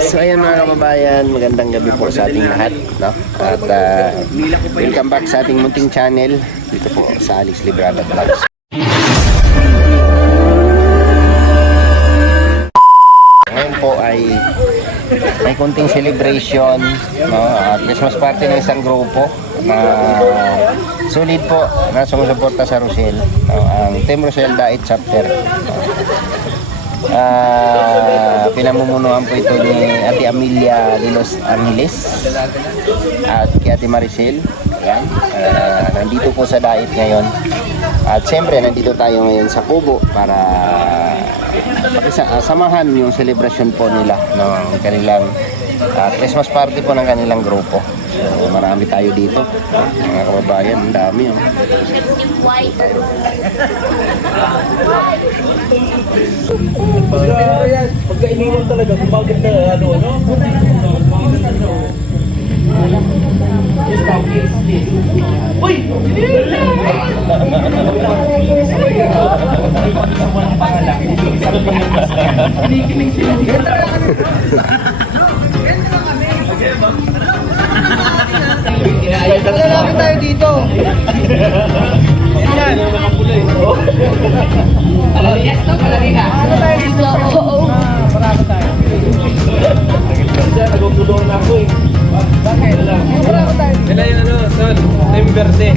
So ayan mga kababayan, magandang gabi po sa ating lahat, no? At welcome back sa ating munting channel dito po sa Alex Librada Vlogs. Ngayon po ay may kunting celebration, no? Christmas party ng isang grupo na solid po na sumusuporta sa Rosel, no? Ang Team Rosel Dait Chapter. Pinamumunuan po ito ni Ate Amelia de Los Angeles at kay Ate Maricel. Ayan. Nandito po sa Dait ngayon. At siyempre nandito tayo ngayon sa Kubo para samahan yung celebration po nila ng kanilang Christmas party po ng kanilang grupo. So, marami tayo dito mga kababayan, ang dami oh. Pagkainiwan talaga, kumagod na ano. Uy! Lalaki tayo dito. Yan. Ano tayo dito? Oo. Marami tayo. Kasi nagugulong na ako eh. Bakit? Marami tayo. Sila yung ano, son, Team Verde.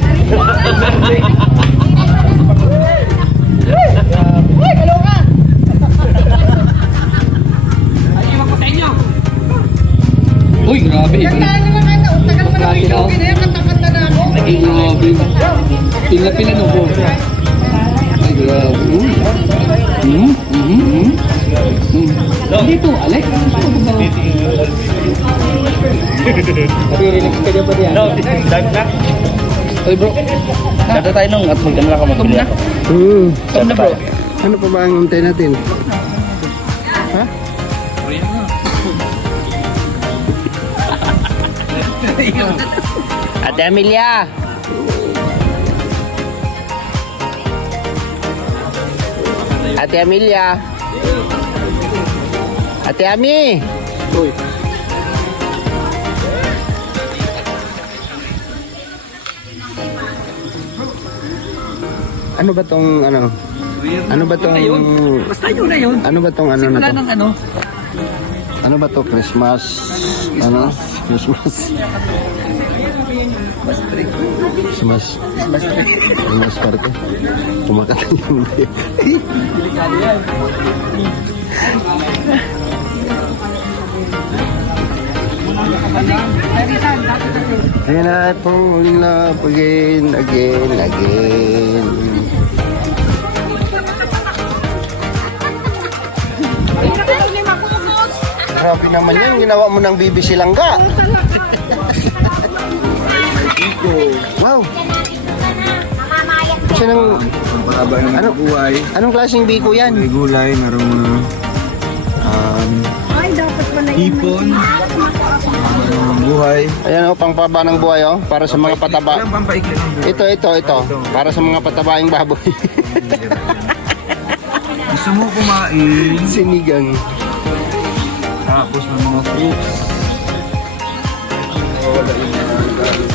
Verde. Uy, kalungan! Ayun ako sa inyo. Uy, grabe. Kantaan naman kayo. Tagal mo na yung shopping na yan. Kanta-kanta na ako. Ay, grabe. Pinapinano ko. Ay, grabe. Uy. Dito, Alex. Naririnig ka dyan ba diyan? No, dag na. Uy, bro. Dada tayo nung at magdamla ka magbili ako. Tom na, bro. Ano pa ba ang untay natin? Ha? Ate Amelia! Ate Amelia! Ate Ami! Uy! Ano ba tong ano? Ano ba tong Basta yun na yun. ano ba tong ano na Wala to? ng ano. Ano ba to? Christmas? Ano? Christmas? Christmas. Christmas party. Kumakanta yung hindi. Ayan na pong love again. Grabe naman yan, ginawa mo ng BBC Langga. Wow! Kasi nang... Mahaba ng Ano? buhay. Anong klaseng biko yan? May gulay, meron hipon. Mahaba ng buhay. Ayan o, pangpaba ng buhay o, para sa mga pataba. Ilang pampaikli ng buhay. Ito. Para sa mga patabaing baboy. Gusto mo kumain, Sinigang. tapos ng mga fruits. Wala yung mga galit.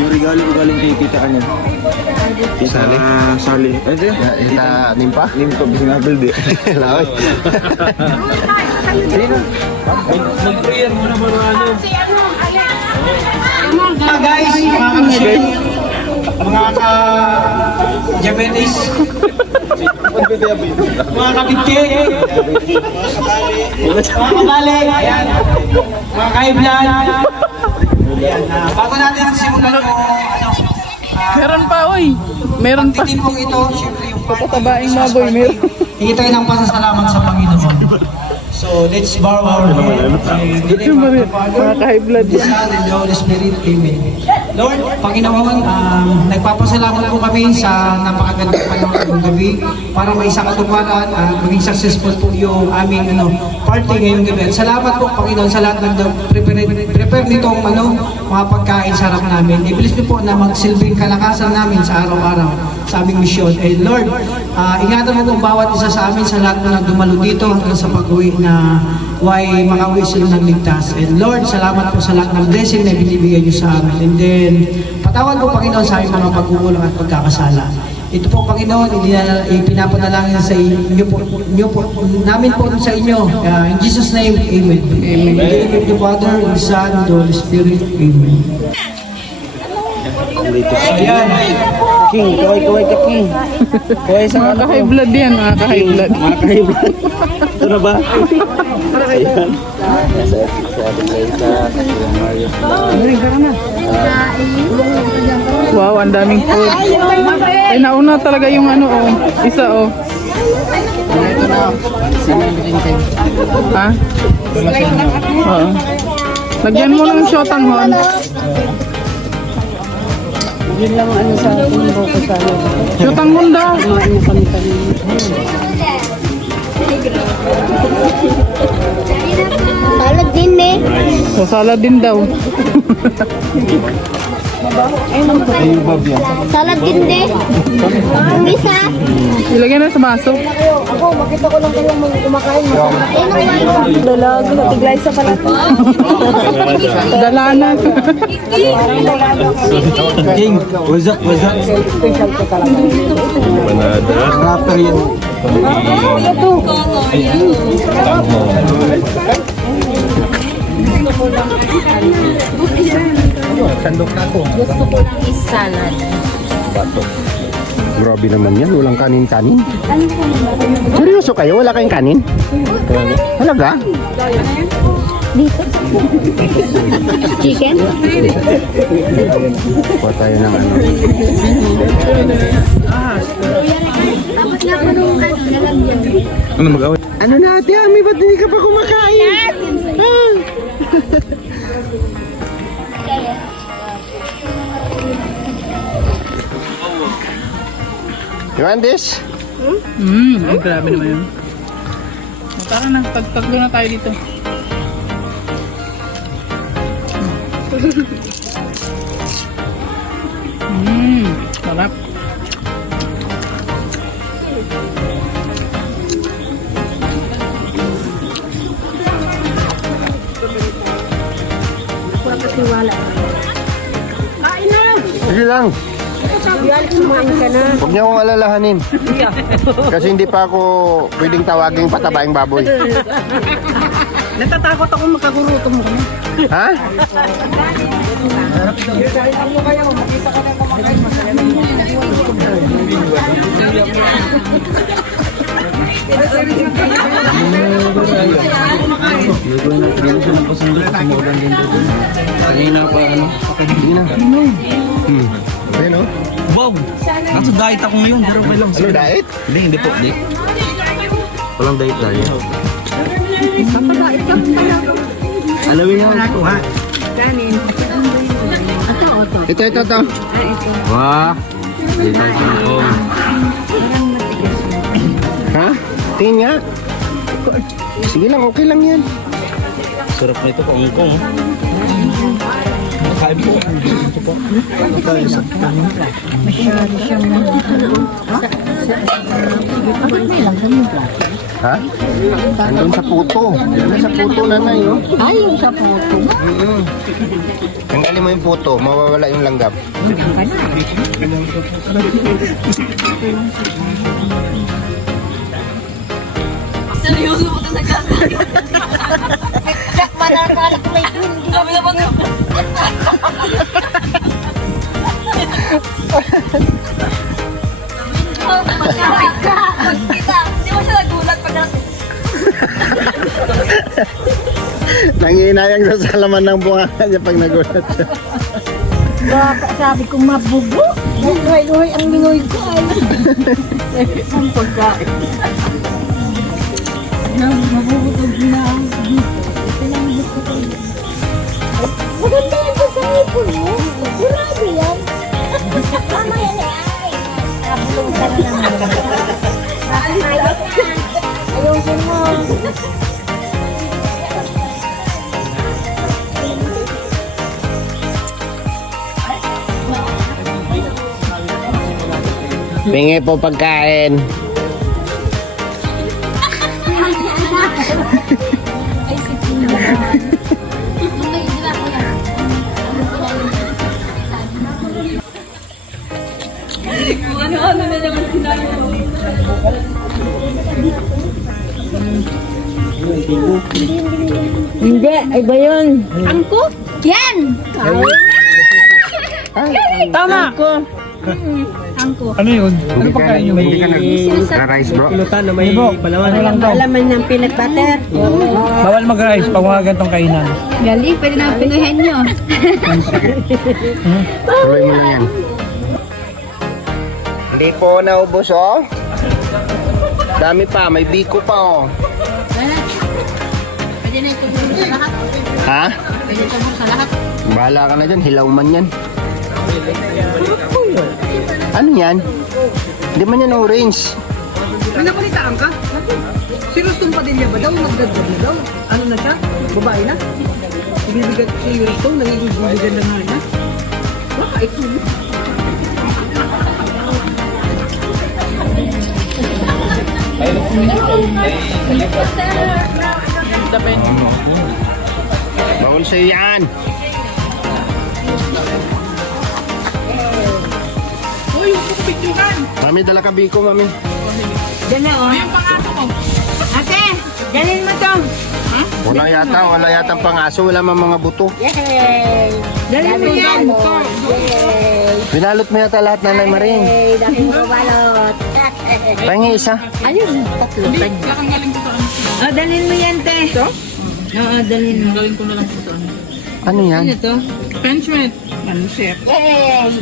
Yung regalo ko galing kay kita kanya. Sali? Sali. Ito yun. Ita nimpa? Limpo, bisinabel di. Laway. Mag-prayer muna ba na ano? Mga guys, mga ka-share, mga ka-Japanese, mga kapitke, mga kabali, ayan, mga kaiblan. Ayan, bago natin simulan ko, Meron pa, uy. Meron pa. titin ito, syempre yung Papatabaing baboy, meron. hingi tayo ng pasasalamat sa Panginoon. So, So let's bow our head. And in the name of the Father, Mga ka-high blood the yan. Son, and the Holy Spirit. Amen. Lord, Panginoon, nagpapasalamat po kami sa napakagandang panahon ng gabi para may isang katuparan at maging successful po yung aming party ngayong gabi. At salamat po, Panginoon, sa lahat ng prepare nitong mga pagkain sa harap namin. Ibilis niyo po na magsilbing kalakasan namin sa araw-araw sa aming misyon. And Lord, ingatan mo po bawat isa sa amin sa lahat na dumalo dito hanggang sa pag-uwi na why makauwi sila ng ligtas. And Lord, salamat po sa lahat ng blessing na binibigay niyo sa amin. And then, patawan po Panginoon sa aming mga pagkukulang at pagkakasala. Ito po Panginoon, ipinapanalangin sa inyo po, namin po sa inyo. In Jesus' name, Amen. Amen. In the name of the Father, the Son, and the Holy Spirit. Amen. Ayan. King, kaway ka, King. Kaway sa Mga ka-high blood yan, mga ka-high blood. Mga kahiblan. Ito na ba? Ayan. Wow, ang daming food. Ay, nauna talaga yung isa Ito na, sinunod-intend. Ha? Oo. Lagyan mo ng shotang hon. Yun lang ang sa tumbo ko sa Shotang hon daw. kumain na kami kanina. Salad din eh. So, salad din daw. Salad din eh. Ang isa. Ilagay na sa baso. Ako, makita ko lang kayong kumakain. Dalago na tiglay sa pala. Dala na. King, what's up? Rapper yan. Gusto ko lang is salad. Grabe naman yan, walang kanin-kanin. Seryoso kayo? Wala kayong kanin? Talaga? Chicken? Kuha tayo ng Dapat nga po nung nalagyan. Ano mag-away? Ano na ate Ami? Ba't hindi ka pa kumakain? You want this? Ay, grabe naman yun. Tara na, tagtaglo na tayo dito. Sarap. Sige lang. Huwag niyo akong alalahanin. Kasi hindi pa ako pwedeng tawaging patabaing baboy. Natatakot ako makagurutom mo kami. Ha? Kanina pa, ano? Sige na. Ayun o. Wow! Nasa diet ako ngayon. Pero may lang. Ano diet? Hindi po. Hindi. Walang diet. Alawin niyo. Ito. Wah! Hindi tayo sa loob. Ha? Tingin nga. Sige lang, okay lang yan. Sarap na ito, kong-kong. Makain po. Ito po. Ha? Andun sa puto. Andun sa puto nanay, oh. Ay, yung sa puto. Tanggalin mo yung puto, mawawala yung langgam. Seryoso mo ito sa gasa. Jack, manakalit ko lang. Kami na pag... Hindi mo siya nagulat pag Nangihinayang sa salaman ng bunga niya pag nagulat siya. baka sabi ko mabugo. Luhay-luhay ang lingoy ko. Ang pagkain. Mabubutog na. Maganda yan sa ipon mo. Grabe yan. Mama yan eh. Ay, nabulong ka na naman. Ayusin mo. Pingi po pagkain. Ay, sige na. Ano na naman sinabi mo? Hindi, iba yun. Angko? Yan! Tama! Angko. Ano yun? Ano pagkain nyo? Hindi ka nag-rice bro? Pilutan na may palawan. Ano lang daw? Alaman ng peanut butter. Bawal mag-rice pag mga gantong kainan. Galing, pwede na pinuhin nyo. Tuloy mo lang yan. Hindi po naubos oh. Dami pa, may biko pa oh. Pwede na itulong sa lahat. Ha? Pwede itulong sa lahat. Bahala ka na dyan, hilaw man yan. Ano yan? Hindi man yan orange. May napalitaan ka? Si Rustom Padilla ba daw? Nagdadad na daw? Ano na siya? Babae na? Ibibigay si Rustom, nagiging bibigyan na nga niya? Baka ito. Bawal sa'yo yan. Uy, yung picturean! Mami, dala ka biko, mami. Dala, oh. Yung pangaso ko. Ate, dalhin mo to. Wala yata pangaso, wala mang mga buto. Yay! Dalhin mo yan. Binalot mo yata lahat, Nanay Maring. Yay, dahil mo balot. Pahingi isa. Ayun, tatlo. Hindi, kakanggaling ko to. Oh, dalhin mo yan, te. Ito? Oo, dalhin mo. Galing ko na lang ito. Ano yan? Ano to? Penchment. Ano, chef? Yay!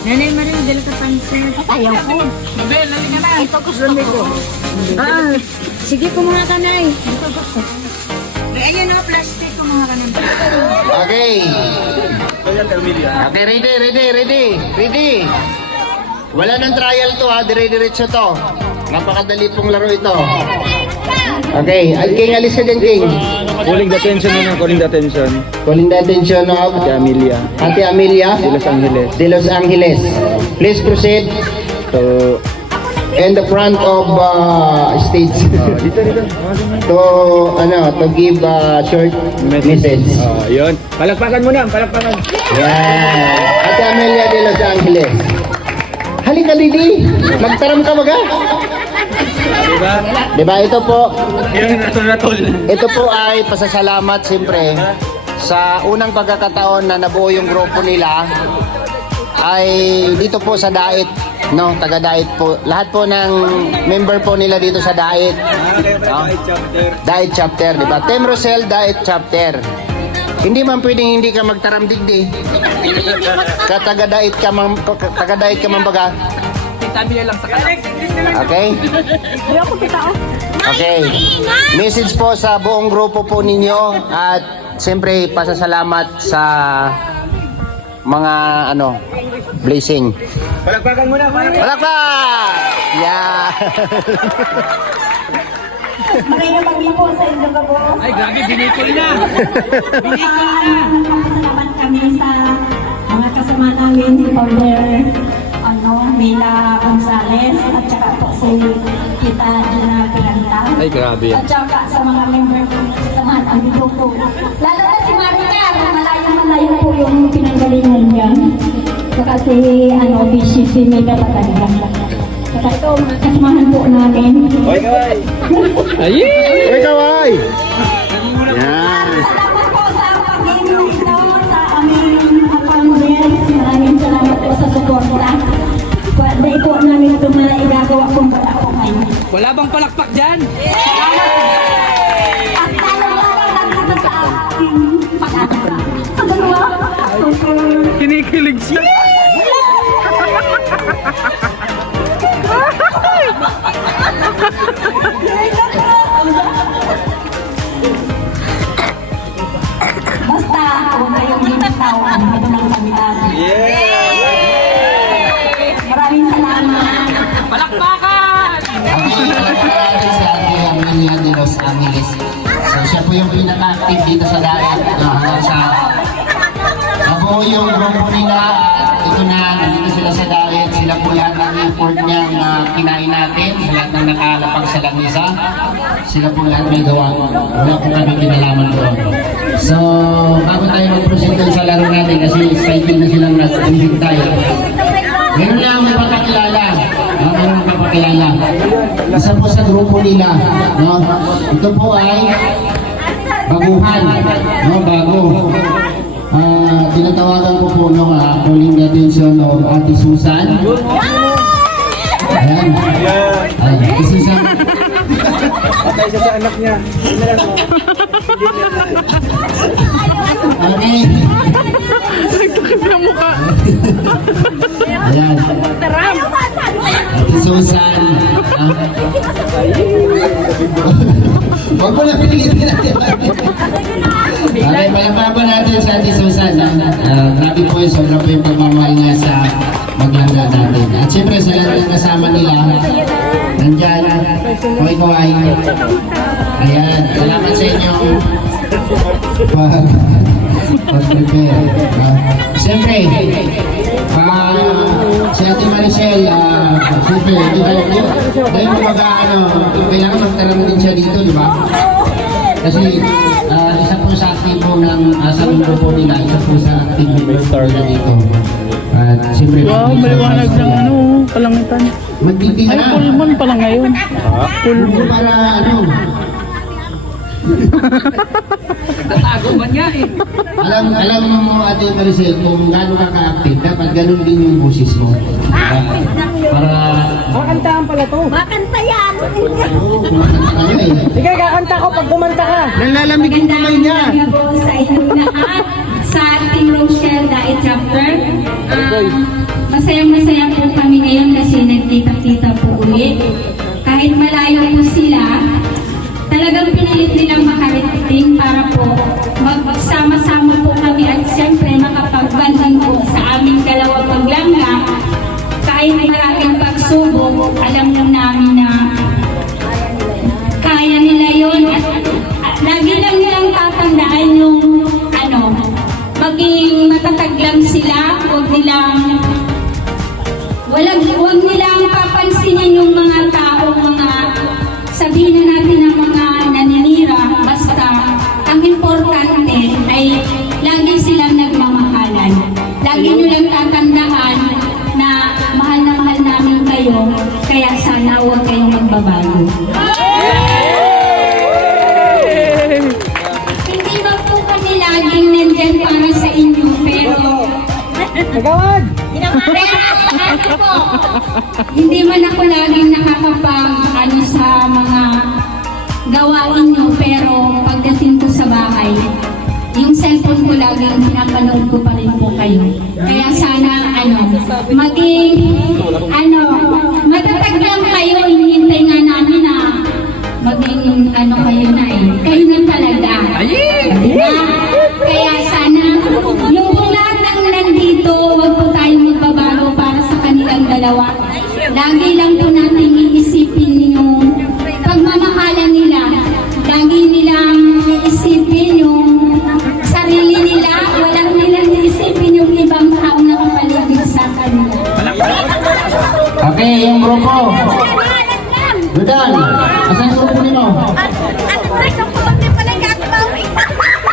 Nanay Maria, dala ka pansin. Ayaw ko. Mabel, nalinga na. Ito gusto ko. Ah, sige, kumuha ka, Nay. Ito gusto. Ayan o, plastic, kumuha ka ng Okay. Okay, ready. Wala nang trial to ha, dire-diretso to. Napakadali pong laro ito. Okay, King, alis ka dyan, King. Calling the attention muna, calling the attention. Calling the attention of Ate Amelia, Ate Amelia de Los Angeles. de Los Angeles. Please proceed So, in the front of stage dito. to give a short message. Yun. Palakpakan mo na, palakpakan. Yeah. Ate Amelia de Los Angeles. Halika, Didi. Magtaram ka baga. Diba? Diba, ito po, Yun, ratol. ito po ay pasasalamat siyempre sa unang pagkakataon na nabuo yung grupo nila ay dito po sa Dait, no, taga Dait po. Lahat po ng member po nila dito sa Dait. Dait chapter, di ba? Team Rosel Dait chapter. Hindi man pwedeng hindi ka magtaramdigdi. Taga Dait ka man baga. Tabi lang sa kalam. Okay? Okay. Message po sa buong grupo po ninyo at siyempre pasasalamat sa mga blessing. Palakpakan mo na, Palakpak! Yeah! Magandang pagi po sa inyo ka, boss. Ay, grabe, binikol na. Salamat kami sa mga kasama namin, si Founder Mila Gonzales, at saka po si Tita Gina Pilanta. Ay, grabe yan. At saka sa mga member ko, kasamahan ang grupo. Lalo na si Maricar, malayo po yung pinanggalingan niya. Saka si busy si Mila Patanga. Saka ito, mga kasamahan po namin. Oy, kaway. Uy, kaway! Yan! Salamat po sa pag-invite sa aming founder. Maraming salamat po sa suporta. Dahil po namin ito maigagawa kung bata po kayo. Wala bang palakpak dyan? At lalong-lalong nandito sa ating pag-asa. Sa dalawa. Kinikilig siya. Ay, araw, andito lang kami ate. Maraming salamat. Natin si Ate Amelia de Los Angeles. So siya po yung pinaka-active dito sa diet. Hanggang sa nabuo yung grupo nila. Ito na, nandito sila sa diet. Sila po lahat ng effort niyang kinain natin. Sa lahat ng nakalapag sa lamisa. Sila po lahat may gawa. Wala po kami kinalaman doon. So, bago tayo mag-proceed dun sa laro natin kasi excited na silang nag-hintay. Meron lang may papakilala. Meron lang papakilala. Isa po sa grupo nila. No? Ito po ay baguhan. No? Bago. Tinatawagan ko po no, calling the attention of Ate Susan. Ayan. Ate Susan. Patay siya sa anak niya. Okay. Nagtakip ng mukha. Ayan. Ate Susan. Huwag mo na pilitin natin. Okay, palapapa natin sa Ate Susan. Grabe po yun, sobra po yung pagmamahal niya sa maglangga natin. At siyempre sa lahat ng kasama nila, nandyan, kaway-kaway. Ayan, salamat sa inyo. Pag-prepare. Siyempre, si Ate Maricel, siyempre, dahil kumbaga, kailangan magtarang din siya dito, di ba? Kasi isa po sa aktibo ng sa grupo nila, isa po sa aktibo nila dito. At siyempre, Wow, maliwanag ng kalangitan. Ay, magtitinga. full moon pala ngayon. Full moon. Para Tatago man niya eh. alam mo Ate Maricel, kung gaano ka ka-active, dapat ganun din yung boses mo. Para Kakantahan pala to. Makanta yan. oo, kumakanta kayo eh. Sige, kakanta ko pag kumanta ka. Nalalamig yung kamay niya. Magandang po sa inyong lahat sa Team Rochelle Diet Chapter. Masayang-masaya po kami ngayon kasi nagkita-kita po ulit. Kahit malayo po sila, talagang pinilit nilang makarating para po magsama-sama po kami at siyempre makapagbanding po sa aming dalawang paglangga. Kahit maraming pagsubok, alam lang namin na kaya nila yun at lagi lang nilang tatandaan yung maging matatag lang sila, huwag nilang papansinin yung mga tao, sabihin na natin ng mga naninira, basta ang importante ay lagi silang nagmamahalan. Lagi nyo lang tatandaan na mahal namin kayo, kaya sana huwag kayong magbabago. Hindi ba po kami laging nandyan para sa inyo, pero Nagawad! hindi man ako laging nakakapag sa mga gawain nyo, pero pagdating ko sa bahay, yung cellphone ko laging pinapanood ko pa rin po kayo. Kaya sana maging matatag lang kayo, hinihintay nga namin na maging kayo na eh. Kayo na talaga. Diba? Kaya sana yung lahat ng nandito, wag po tayong magbabago para sa kanilang dalawa. Lagi lang po natin iisipin yung pagmamahalan nila. Lagi nilang iisipin yung sarili nila. Walang nilang iisipin yung ibang tao na kapaligid sa kanila. Okay, yung grupo. Dudan, asan grupo nito?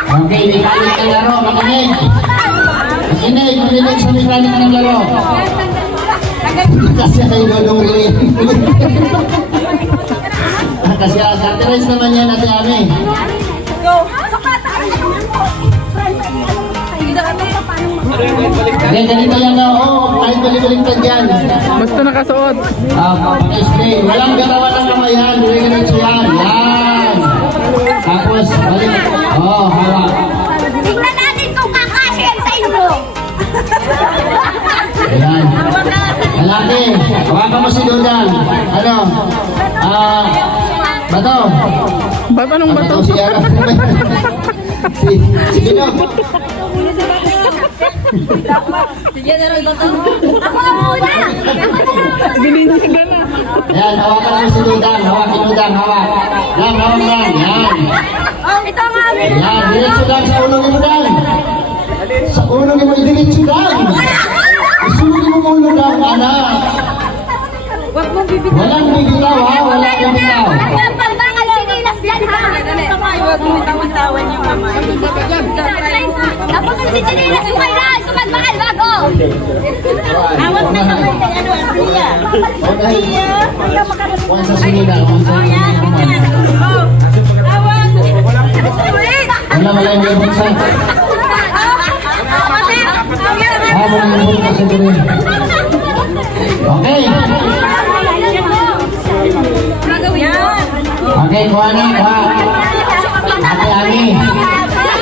Okay, mekanik ng laro, makinig. Makinig sa mekanik ng laro. Kasi ay lulong rin. Kasi categorize naman yan Ate Ami. Okay, ganito yan na. Kahit balik-baliktad yan. Basta nakasuot. Pag-spray. Walang galawan ng kamay yan. Diretso yan. Yan. Tapos, balik. Hawak. Tingnan natin kung kakasya sa inyo. Ayan. Lalaki, hawakan mo si Dudang. Bato. Ba't anong bato? Si Bilog. General ba to? Ako ang muna! Bininyaga na. Yan, hawakan mo si Dudang. Hawakin mo Dang, hawak. Yan, hawak yan. Yan. Ito ang amin! Yan, diretso lang sa ulo ni Dang. Sa ulo ni mo, diretso Dang. Sunugin mo ulo Dang, anak. Huwag mong bibitaw. Walang bibitaw, ha? Walang bibitaw. Walang pambangal sinilas yan, ha? Huwag mong tawan yung mama. Tapos ang sinilas, sumay na! Sumadbakal, bago! Hawak na kamay kay ano, Pia. Pia. Huwag sa sinila. Huwag sa sinila. Hawak! Wala yung bibitaw. Habang yung bibitaw sa diri. Okay. Okay, kuha na, kuha. Ate Ami.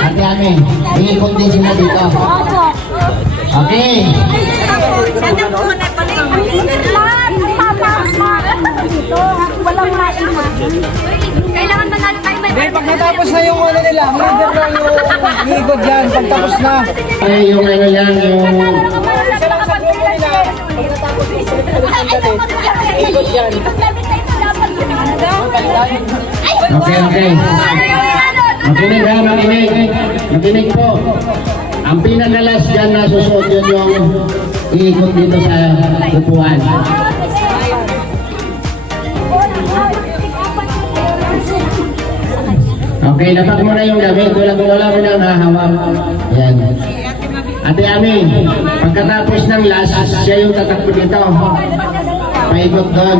Ate Ami. Iikot din sila dito. Okay. Kailangan manalo tayo may Pag natapos na yung ano nila, leader na yung iikot dyan, pag tapos na. Okay, yung ano yan, yung... Okay, okay. Makinig ha, makinig. Makinig po. Ang pinakalas dyan na susuot yun yung iikot dito sa upuan. Okay, dapat mo na yung damit. Wala mo nang hahawak. Ayan. Ate Ami, pagkatapos ng last, siya yung tatakbo dito. Paikot doon.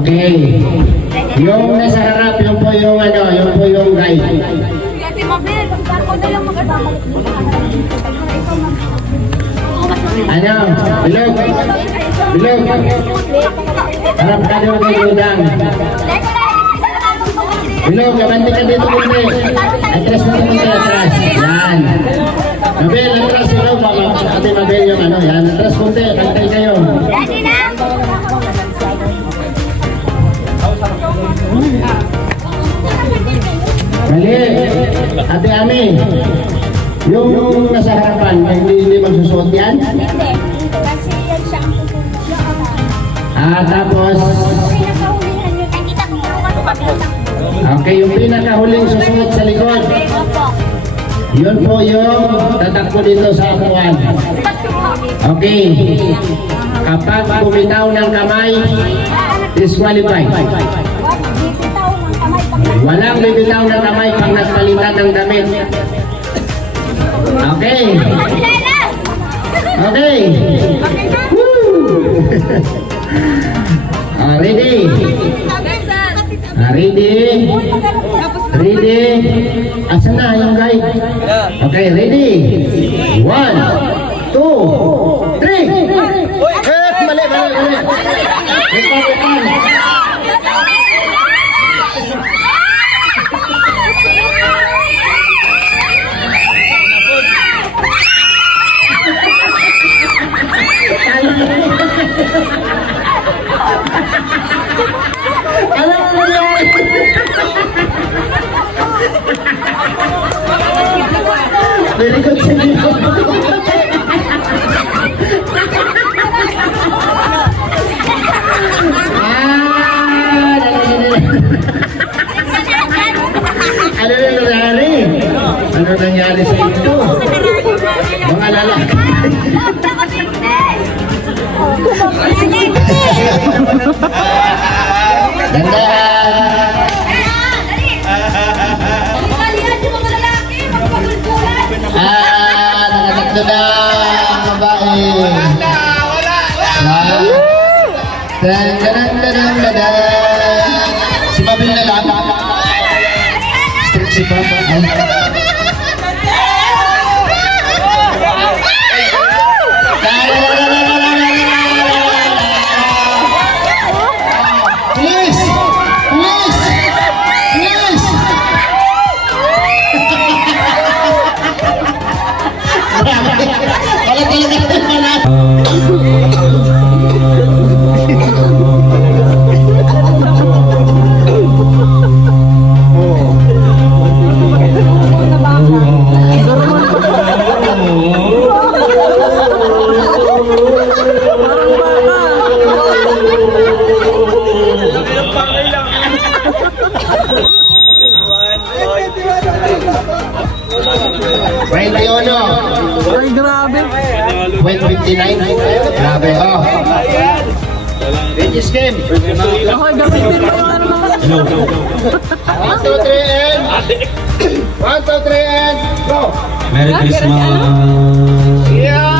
Okay. Yung nasa harap, yung po yung ano, yung po yung guide. Ano? Bilog. Bilog. Harap ka doon kay Dudang. Bilog, kabanti ka dito kunti. Atras mo kunti, atras. Yan. Mabel, atras Bilog. Ate Mabel yung ano, yan. Atras kunti, kantay kayo. Ready na? Mali. Ate Ami. Yung nasa harapan, hindi magsusuot yan? Hindi. Kasi yan siya ang pupunta. Tapos, Pinakahulihan yun. Ay, kita ko okay, yung pinakahuling susunod sa likod. Yun po yung tatakbo dito sa upuan. Okay. Kapag bumitaw ng kamay, disqualified. Walang bibitaw ng kamay pag nagpalitan ng damit. Okay. Okay. Woo! Ready? Ready? Ready? Asan na yung guide? Okay, ready? 1, 2, 3. Mali, mali, mali. Alam mo yan! Very good sa inyo. Ano nangyari? Ano nangyari sa ito? Mga lalaki. Nakatakto na ang babae. Si Mabel na lang. Strict si Papa. Please! Please! Please! Wala talaga Leono. Ay, grabe. 159. Grabe, oh. Regis Kim. Ako, gamitin mo yung ano naman. 1, 2, 3, and... 1, 2, 3, and... Go! Merry Christmas. Yeah!